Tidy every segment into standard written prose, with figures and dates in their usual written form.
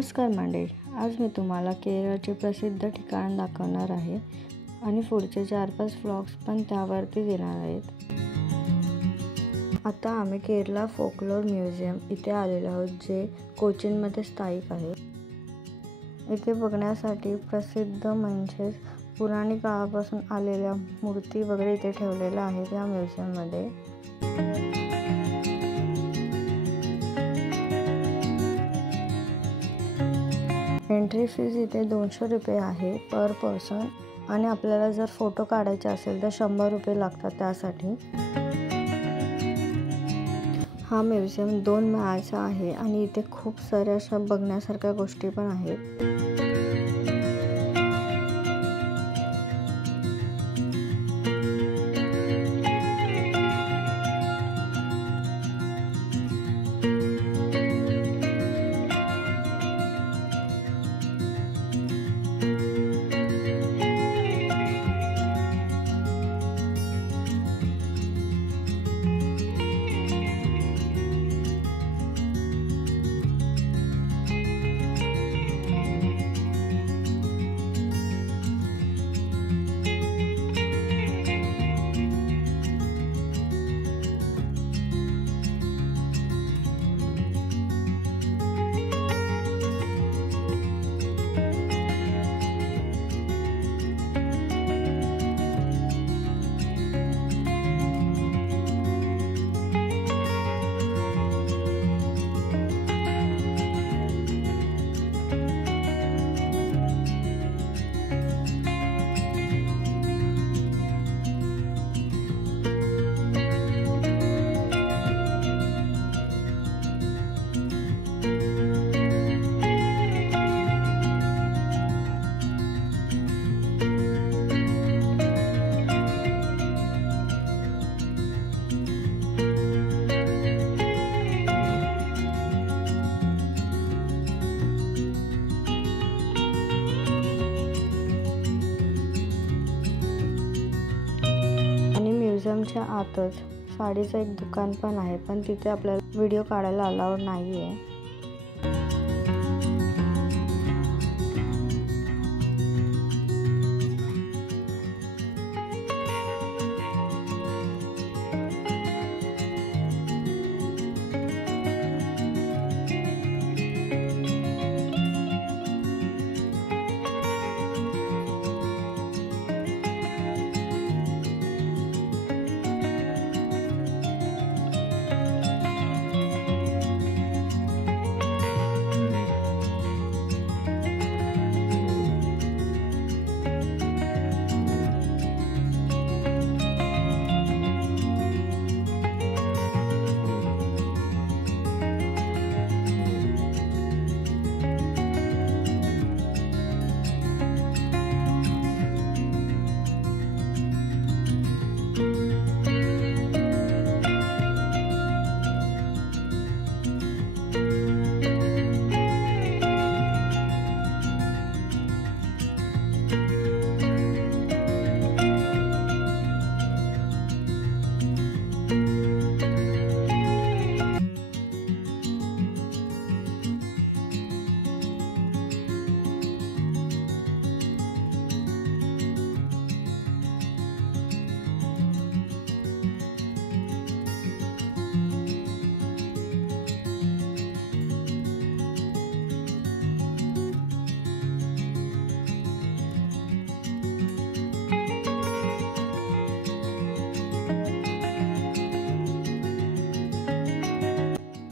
नमस्कार मंडळी, आज मी तुम्हाला केरळचे प्रसिद्ध ठिकाण दाखवणार आहे आणि पुढचे 4-5 व्लॉग्स पण त्यावरती येणार आहेत। आता आम्ही केरला फोकलोर म्युझियम इथे आलेलो आहोत, जे कोचीनमध्ये स्थायिक आहे। इथे बघण्यासाठी प्रसिद्ध म्हणजे पुराणी काळापासून आलेल्या मूर्ती वगैरे इथे ठेवलेल्या आहेत या म्युझियममध्ये। एंट्री फीज इथे 200 रुपये आहे पर पर्सन आणि आपल्याला जर फोटो काढायचे असेल तर 100 रुपये लागतात त्यासाठी। हा म्युझियम 2 माळ्याचा आहे आणि इथे खूप साऱ्या अशा बघण्यासारख्या गोष्टी पण आहेत। म्युझियमच्या आतच साडीचं एक दुकान पण आहे, पण तिथे आपल्याला व्हिडिओ काढायला अलाउड नाहीये।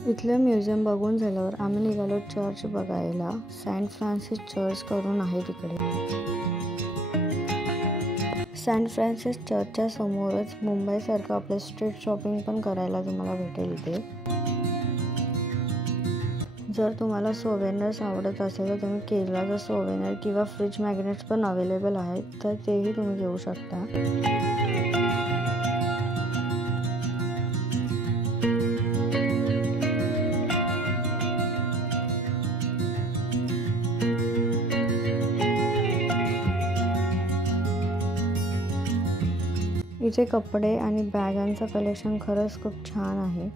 इथलं म्युझियम बघून झाल्यावर आम्ही निघालो चर्च बघायला। सेंट फ्रान्सिस चर्च करून आहे तिकडे। सेंट फ्रान्सिस चर्चच्या समोरच मुंबईसारखं आपलं स्ट्रीट शॉपिंग पण करायला तुम्हाला भेटेल इथे। जर तुम्हाला सोवेनिर्स आवडत असेल तर तुम्ही केरळाचं सोवेनिर किंवा फ्रिज मॅग्नेट्स पण अवेलेबल आहेत, तर तेही तुम्ही घेऊ शकता। इथे कपडे आणि बॅगांचं कलेक्शन खरंच खूप छान आहे।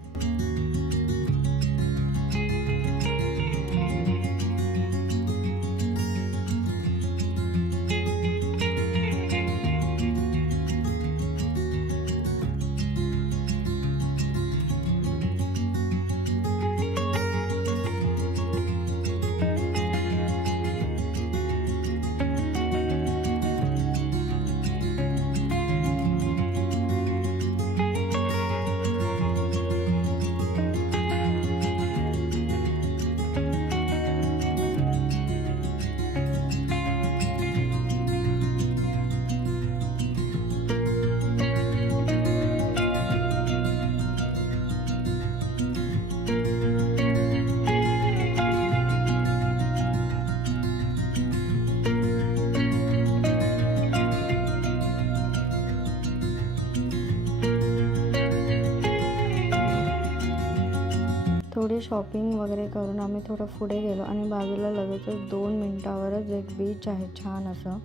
शॉपिंग वगैरे करून आम्ही थोडं पुढे गेलो आणि बाजूला लगेचच 2 मिनिटावरच एक बीच आहे छान असं.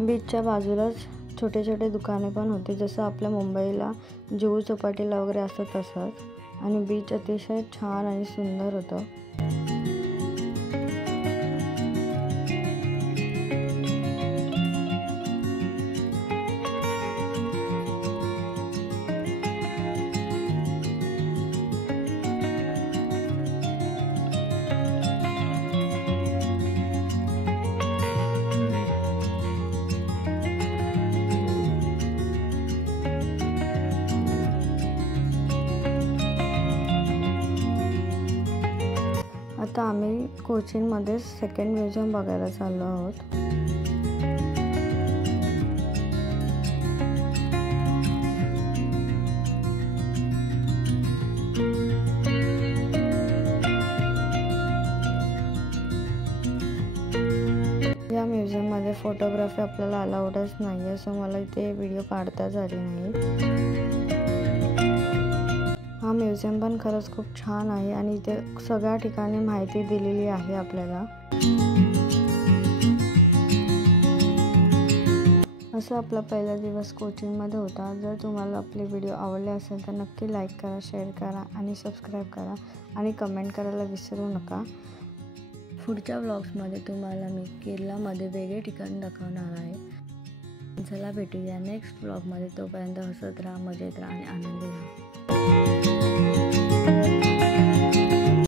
बीचच्या बाजूलाच छोटे छोटे दुकाने पण होते, जसं आपल्या मुंबईला जुहू चौपाटीला वगैरे असतं तसंच. आणि बीच अतिशय छान आणि सुंदर होतं. आता आम्ही कोचीनमध्ये सेकंड म्युझियम बघायला चाललो आहोत. या म्युझियममध्ये फोटोग्राफी आपल्याला अलाउडच नाही आहे, सो मला इथे व्हिडिओ काढताच आली नाही. हा म्युझियम पण खरंच खूप छान आहे आणि इथे सगळ्या ठिकाणी माहिती दिलेली आहे आपल्याला. असं आपला पहिला दिवस कोचीनमध्ये होता. जर तुम्हाला आपले व्हिडिओ आवडले असेल तर नक्की लाईक करा, शेअर करा आणि सबस्क्राईब करा आणि कमेंट करायला विसरू नका. पुढच्या व्लॉग्समध्ये तुम्हाला मी केरलामध्ये वेगळे ठिकाण दाखवणार आहे. चला भेटूया नेक्स्ट व्लॉगमध्ये. तोपर्यंत हसत राहा, मजेत राहा आणि आनंदी राहा.